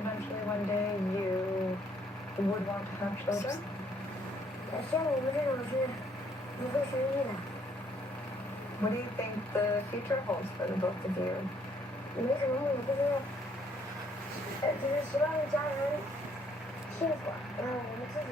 eventually one day you would want to have children? 像我们这种是不会生育的， What do you think the future holds for the both of you? 没什么目的，就是希望家人幸福，然后我们自己